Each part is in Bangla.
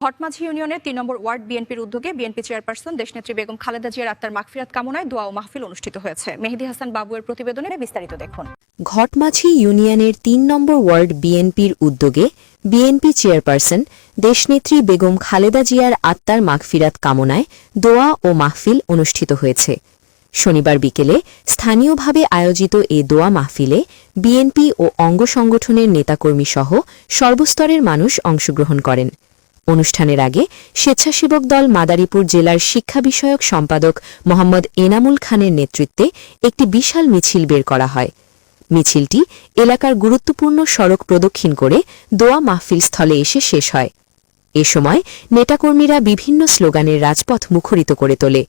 ঘটমাঝি ইউনিয়নের ৩ নম্বর ওয়ার্ড বিএনপির উদ্যোগে বিএনপি চেয়ারপারসন দেশনেত্রী বেগম খালেদা জিয়ার আত্মার মাগফিরাত কামনায় দোয়া ও মাহফিল অনুষ্ঠিত হয়েছে। মেহেদী হাসান বাবুয়ের প্রতিবেদনে বিস্তারিত দেখুন। ঘটমাঝি ইউনিয়নের ৩ নম্বর ওয়ার্ড বিএনপির উদ্যোগে বিএনপি চেয়ারপারসন দেশনেত্রী বেগম খালেদা জিয়ার আত্মার মাগফিরাত কামনায় দোয়া ও মাহফিল অনুষ্ঠিত হয়েছে। শনিবার বিকেলে স্থানীয়ভাবে আয়োজিত এ দোয়া মাহফিলে বিএনপি ও অঙ্গ সংগঠনের নেতাকর্মী সহ সর্বস্তরের মানুষ অংশগ্রহণ করেন। অনুষ্ঠানের আগে স্বেচ্ছাসেবক দল মাদারীপুর জেলার শিক্ষা বিষয়ক সম্পাদক মোহাম্মদ এনামুল খানের নেতৃত্বে একটি বিশাল মিছিল বের করা হয়। মিছিলটি এলাকার গুরুত্বপূর্ণ সড়ক প্রদক্ষিণ করে দোয়া মাহফিল স্থলে এসে শেষ হয়। এ সময় নেতাকর্মীরা বিভিন্ন স্লোগানের রাজপথ মুখরিত করে তোলে।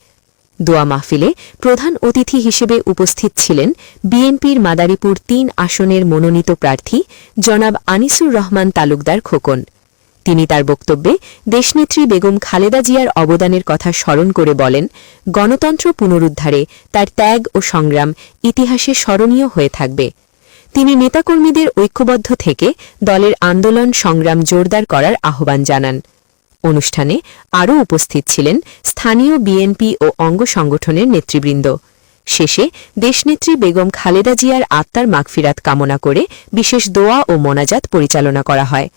দোয়া মাহফিলে প্রধান অতিথি হিসেবে উপস্থিত ছিলেন বিএনপির মাদারীপুর ৩ আসনের মনোনীত প্রার্থী জনাব আনিসুর রহমান তালুকদার খোকন। তিনি তার বক্তব্যে দেশনেত্রী বেগম খালেদা জিয়ার অবদানের কথা স্মরণ করে বলেন, গণতন্ত্র পুনরুদ্ধারে তার ত্যাগ ও সংগ্রাম ইতিহাসে স্মরণীয় হয়ে থাকবে। তিনি নেতাকর্মীদের ঐক্যবদ্ধ থেকে দলের আন্দোলন সংগ্রাম জোরদার করার আহ্বান জানান। অনুষ্ঠানে আরও উপস্থিত ছিলেন স্থানীয় বিএনপি ও অঙ্গ সংগঠনের নেতৃবৃন্দ। শেষে দেশনেত্রী বেগম খালেদা জিয়ার আত্মার মাগফিরাত কামনা করে বিশেষ দোয়া ও মোনাজাত পরিচালনা করা হয়।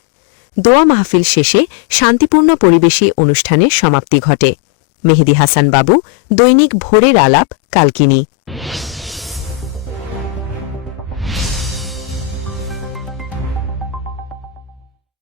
দোয়া মাহফিল শেষে শান্তিপূর্ণ পরিবেশে অনুষ্ঠানের সমাপ্তি ঘটে। মেহেদী হাসান বাবু, দৈনিক ভোরের আলাপ, কালকিনি।